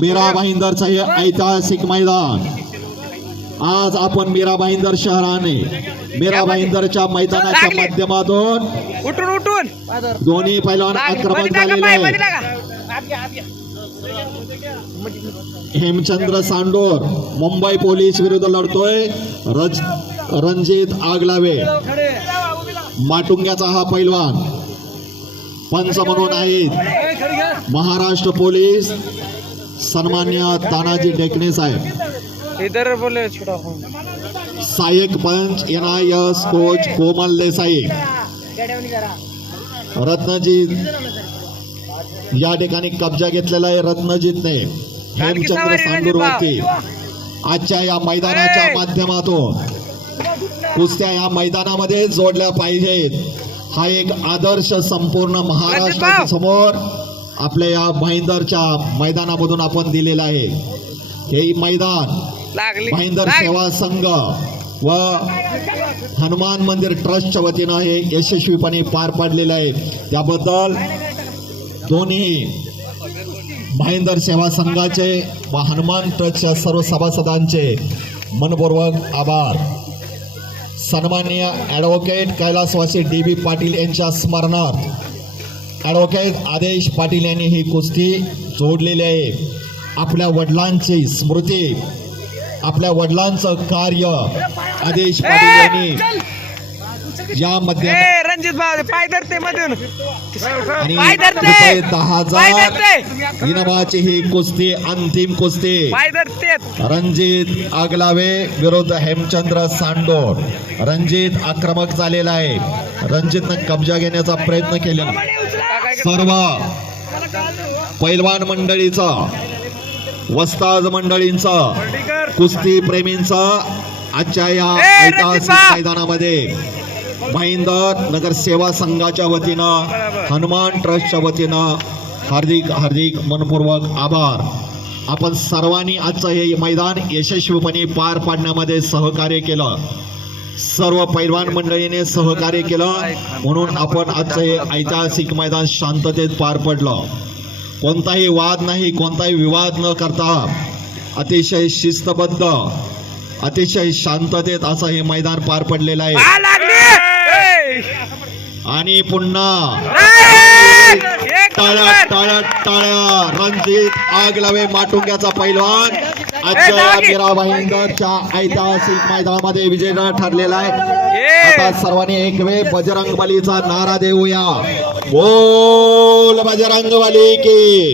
मीरा भाईंदरचं हे ऐतिहासिक मैदान. आज आपण मीरा भाईंदर शहराने मीरा भाईंदरच्या मैदानाच्या. माध्यमातून उठून उठून. दोन्ही पैलवान आक्रमक झालेले आहेत. हेमचंद्र सांडोर मुंबई पोलीस विरुद्ध लढतोय. रज रणजित आगलावे. माटुंग्याचा हा पैलवान. पंच म्हणून आहेत. महाराष्ट्र पोलीस सन्मान्य तानाजी डेकणे साहेब. इधर बोले सहाय्यक पंच N I S coach Komal Desai. Ratnajeet या ठिकाणी कब्जा घेतलेला आहे रत्नजीतने हेमचंद्र सांडूरवरती. आजच्या या मैदानाच्या! माध्यमातून कुस्त्या या मैदानामध्ये जोडल्या पाहिजेत. हा एक आदर्श संपूर्ण महाराष्ट्राच्या! समोर आपल्या या भाईंदरच्या मैदानामधून आपण दिलेलं आहे. हे मैदान लाग. सेवा संघ व हनुमान मंदिर ट्रस्टच्या वतीनं हे यशस्वीपणे पार पाडलेलं आहे. त्याबद्दल दोन्ही भाईंदर सेवा संघाचे व हनुमान ट्रस्टच्या सर्व सभासदांचे मनपूर्वक आभार. सन्माननीय ॲडव्होकेट कैलासवासी डी बी पाटील यांच्या स्मरणार्थ ॲडव्होकेट आदेश पाटील यांनी ही कुस्ती जोडलेली आहे. आपल्या वडिलांची स्मृती आपल्या वडिलांचं कार्य आदेश पाटील यांनी यामध्ये ए रणजित भाऊ पाय धरते मधून. पाय धरते. दहा हजार. इनामाची ही कुस्ती अंतिम कुस्ती. पाय धरते. रणजित आगलावे विरुद्ध हेमचंद्र सांडोर. रणजित आक्रमक झालेला आहे. रणजितनं कब्जा घेण्याचा प्रयत्न केलेला सर्व पैलवान मंडळीचा वस्ताज मंडळींचा कुस्ती प्रेमींचा आजच्या या! मैदानामध्ये भाईंदर नगर सेवा संघाच्या वतीनं हनुमान ट्रस्टच्या वतीनं हार्दिक हार्दिक मनपूर्वक आभार. आपण सर्वांनी आजचं हे मैदान यशस्वीपणे पार पाडण्यामध्ये सहकार्य केलं. सर्व पैलवान मंडळीने सहकार्य केलं. म्हणून आपण आजचं हे ऐतिहासिक मैदान शांततेत पार पडलं. कोणताही वाद नाही कोणताही विवाद न करता अतिशय शिस्तबद्ध अतिशय शांततेत असं हे मैदान पार पडलेलं आहे. आणि पुन्हा टाळ्या. टाळ्या टाळ्या रणजित आगलावे माटुंग्याचा पैलवान. आजच्या. मीरा भाईंदरच्या ऐतिहासिक मैदानामध्ये विजयी ठरलेला आहे! आता सर्वांनी एक वेळ बजरंग बलीचा नारा देऊया. बोल बजरंग बली की